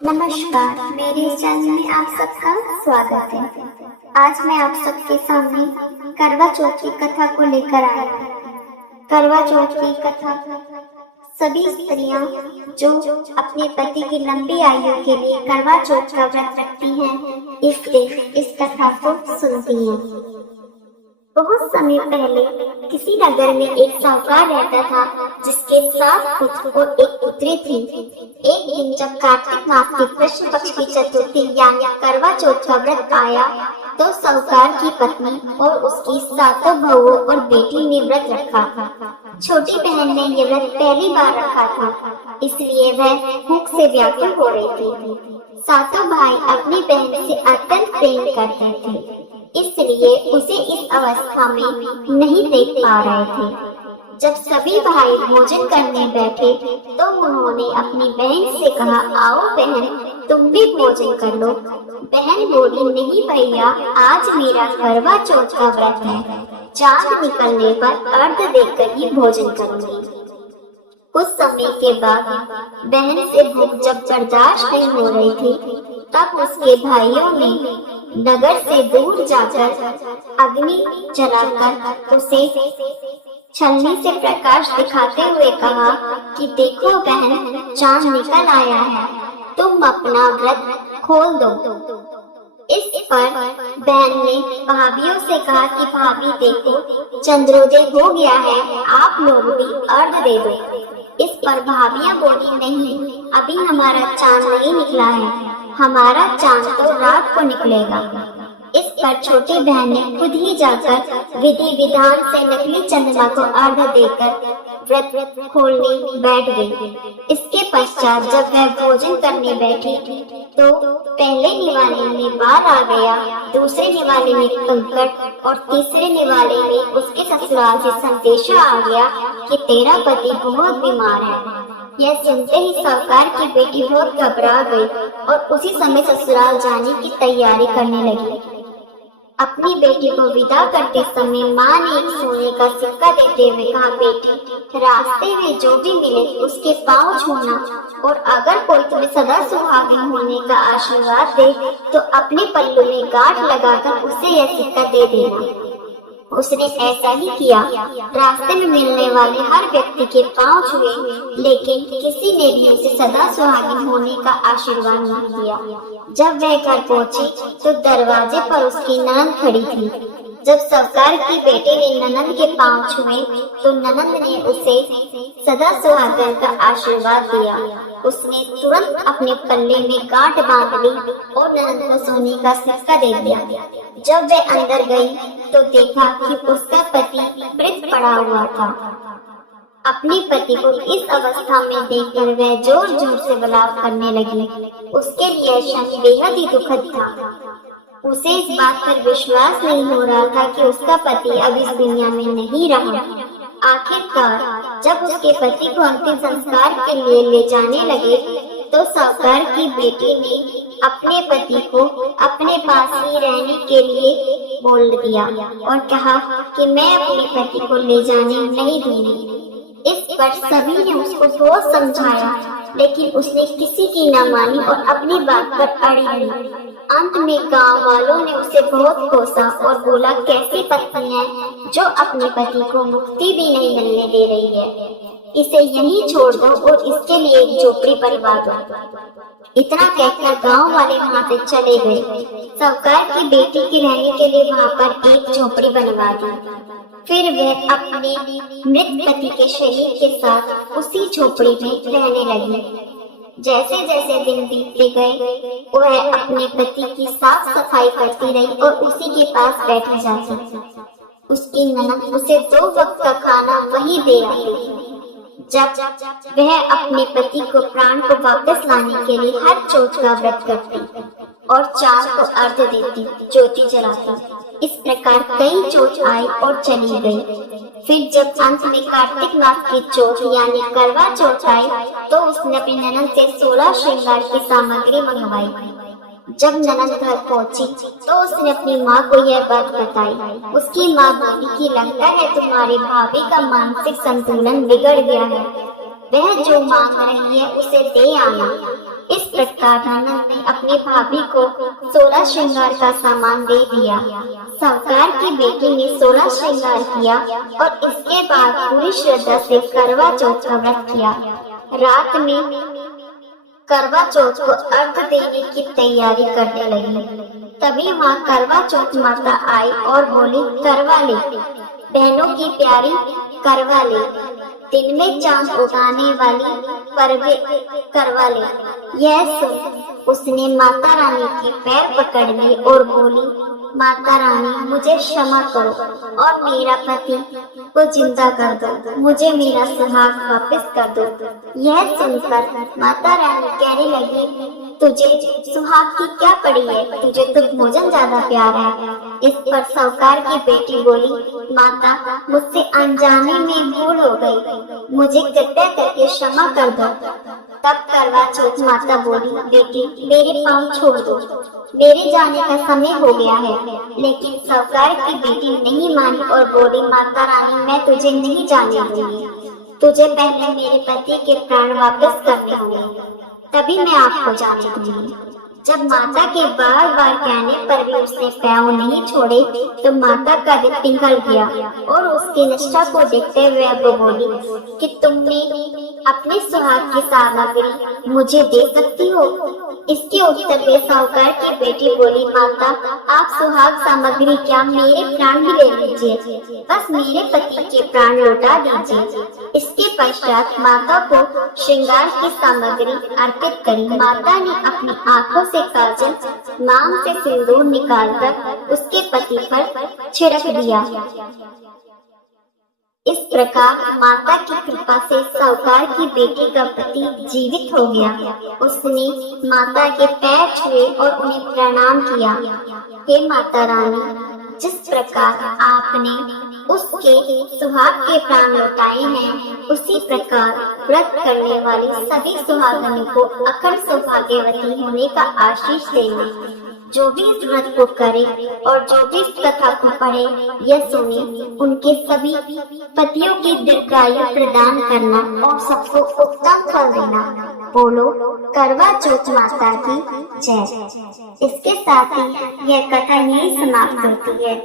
नमस्कार, मेरे चैनल में आप सबका स्वागत है। आज मैं आप सबके सामने करवा चौथ की कथा को लेकर आया हूँ। करवा चौथ की कथा सभी स्त्रियां जो अपने पति की लंबी आयु के लिए करवा चौथ का व्रत रखती हैं, इस दिन इस कथा को सुनती हैं। बहुत समय पहले किसी नगर में एक साहूकार रहता था, जिसके 7 पुत्र और एक पुत्री थी। एक दिन जब कार्तिक मास की कृष्ण पक्ष की चतुर्थी यानी करवा चौथ का व्रत आया, तो साहूकार की पत्नी और उसकी 7 बहुओं और बेटी ने व्रत रखा। छोटी बहन ने ये व्रत पहली बार रखा था, इसलिए वह भूख से व्याकुल हो रही थी। 7 भाई अपनी बहन से अत्यंत प्रेम करते थे, इसलिए उसे इस अवस्था में नहीं देख पा रहे थे। जब सभी भाई भोजन करने बैठे, तो उन्होंने अपनी बहन से कहा, आओ बहन, तुम भी भोजन कर लो। बहन बोली, नहीं भैया, आज मेरा करवा चौथ का व्रत है, चांद निकलने पर अर्घ देकर ही भोजन करूंगी। कुछ समय के बाद बहन से भूख जब बर्दाश्त नहीं हो रही थी, तब उसके भाइयों ने नगर से दूर जाकर अग्नि जलाकर उसे छलनी से प्रकाश दिखाते हुए कहा कि देखो बहन, चांद निकल आया है, तुम अपना व्रत खोल दो। इस पर बहन ने भाभियों से कहा कि भाभी देखो, चंद्रोदय हो गया है, आप लोग भी अर्घ दे दो। इस पर भाभियां बोली, नहीं, अभी हमारा चांद नहीं निकला है, हमारा चांद तो रात को निकलेगा। इस पर छोटी बहन ने खुद ही जाकर विधि विधान से नकली चंद्रमा को अर्घ देकर व्रत खोलने बैठ गई। इसके पश्चात जब वह भोजन करने बैठी, तो पहले निवाले में बाल आ गया, दूसरे निवाले में कंकड़ और तीसरे निवाले में उसके ससुराल से संदेशा आ गया कि तेरा पति बहुत बीमार है। यह सुनते ही साहूकार की बेटी बहुत घबरा गई और उसी समय ससुराल जाने की तैयारी करने लगी। अपनी बेटी को विदा करते समय माँ ने एक सोने का सिक्का देते हुए कहा, बेटी, रास्ते में जो भी मिले उसके पाँव छूना, और अगर कोई तुम्हें सदा सुहागिन होने का आशीर्वाद दे, तो अपने पल्लू में गांठ लगाकर उसे यह सिक्का दे देना। उसने ऐसा ही किया। रास्ते में मिलने वाले हर व्यक्ति के पांव छुए, लेकिन किसी ने भी उसे सदा सुहागिन होने का आशीर्वाद नहीं दिया। जब वह घर पहुंची, तो दरवाजे पर उसकी ननद खड़ी थी। जब साहूकार की बेटी ने ननद के पांव छुए, तो ननद ने उसे सदा सुहागन का आशीर्वाद दिया। उसने तुरंत अपने पल्ले में गांठ बांध ली और ननद को सोने का सिक्का दे दिया। जब वह अंदर गई, तो देखा कि उसका पति मृत पड़ा हुआ था। अपने पति को इस अवस्था में देखकर वह जोर जोर से विलाप करने लगी। उसके लिए क्षण बेहद ही दुखद था। उसे इस बात पर विश्वास नहीं हो रहा था कि उसका पति अब इस दुनिया में नहीं रहा। आखिरकार जब उसके पति को अंतिम संस्कार के लिए ले जाने लगे, तो साहूकार की बेटी ने अपने पति को अपने पास ही रहने के लिए बोल दिया और कहा कि मैं अपने पति को ले जाने नहीं दूंगी। इस पर सभी ने उसको बहुत समझाया, लेकिन उसने किसी की न मानी और अपनी बात पर अड़ी रही। अंत में गांव वालों ने उसे बहुत कोसा और बोला, कैसी पत्नी है जो अपने पति को मुक्ति भी नहीं मिलने दे रही है, इसे यहीं छोड़ दो और इसके लिए एक झोपड़ी बनवा दो। इतना कहकर गांव वाले वहां से चले गए। साहूकार की बेटी के रहने के लिए वहां पर एक झोपड़ी बनवा दी। फिर वह अपने मृत पति के शरीर के साथ उसी झोपड़ी में रहने लगी। जैसे जैसे दिन बीतते गए, वह अपने पति की साफ सफाई करती रही और उसी के पास बैठी जाती। उसकी ननद उसे 2 वक्त का खाना वही दे आती थी। जब वह अपने पति को प्राण को वापस लाने के लिए हर चौथ का व्रत करती और चांद को अर्घ देती, ज्योति जलाती। इस प्रकार कई चौथ आई और चली गई। फिर जब अंत में कार्तिक मास की चौथ यानी करवा चौथ आई, तो उसने अपनी ननद से 16 श्रृंगार की सामग्री मंगवाई। जब ननद घर पहुंची, तो उसने अपनी माँ को यह बात बताई। उसकी माँ बोली कि लगता है तुम्हारी भाभी का मानसिक संतुलन बिगड़ गया है, वह जो मांग रही है उसे दे आना। इस प्रकार ननद ने अपनी भाभी को 16 श्रृंगार का सामान दे दिया। साहूकार की बेटी ने 16 श्रृंगार किया और इसके बाद पूरी श्रद्धा से करवा चौथ का व्रत किया। रात में करवा चौथ को अर्घ देने की तैयारी करने लगी। तभी वहाँ करवा चौथ माता आई और बोली, करवा ले बहनों की प्यारी, करवा ले, दिन में चांद उगाने वाली परवे, करवा ले। यह सुन उसने माता रानी के पैर पकड़ लिए और बोली, माता रानी मुझे क्षमा करो और मेरा पति को जिंदा कर दो, मुझे मेरा सुहाग वापस कर दो। यह सुनकर माता रानी कहने लगी, तुझे सुहाग की क्या पड़ी है, तुझे तो भोजन ज्यादा प्यारा है। इस पर साहूकार की बेटी बोली, माता मुझसे अनजाने में भूल हो गई, मुझे कृपया करके क्षमा कर दो। तब करवा चौथ माता बोली, बेटी मेरे पाँव छोड़ दो, मेरे जाने का समय हो गया है। लेकिन साहूकार की बेटी नहीं मानी और बोली, माता रानी मैं तुझे नहीं जाने दूंगी, तुझे पहले मेरे पति के प्राण वापस करने होंगे, तभी मैं आपको जाने दूंगी। जब माता के बार बार कहने पर भी उसने पैर नहीं छोड़े तो माता का दिल पिघल गया और उसकी निष्ठा को देखते हुए वो बोली कि तुमने अपने सुहाग की सामग्री मुझे दे सकती हो। इसके उत्तर में साहूकार की बेटी बोली, माता आप सुहाग सामग्री क्या, मेरे प्राण भी ले लीजिए, बस मेरे पति के प्राण लौटा दीजिए। इसके पश्चात माता को श्रृंगार की सामग्री अर्पित करी। माता ने अपनी आंखों से काजल, मांग से सिंदूर निकालकर उसके पति पर छिड़क दिया। इस प्रकार माता की कृपा से साहूकार की बेटी का पति जीवित हो गया। उसने माता के पैर छुए और उन्हें प्रणाम किया। हे माता रानी, जिस प्रकार आपने उसके सुहाग के प्राण लौटाए हैं, उसी प्रकार व्रत करने वाली सभी सुहागिनों को अखंड सौभाग्यवती होने का आशीष देना। जो भी इस व्रत को करे और जो भी इस कथा को पढ़े या सुने, उनके सभी पतियों की दीर्घायु प्रदान करना और सबको उत्तम फल देना। बोलो करवा चौथ माता की जय। इसके साथ ही यह कथा यही समाप्त होती है।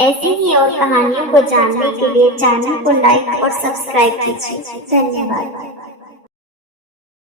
ऐसी ही और कहानियों को जानने के लिए चैनल को लाइक और सब्सक्राइब कीजिए। धन्यवाद।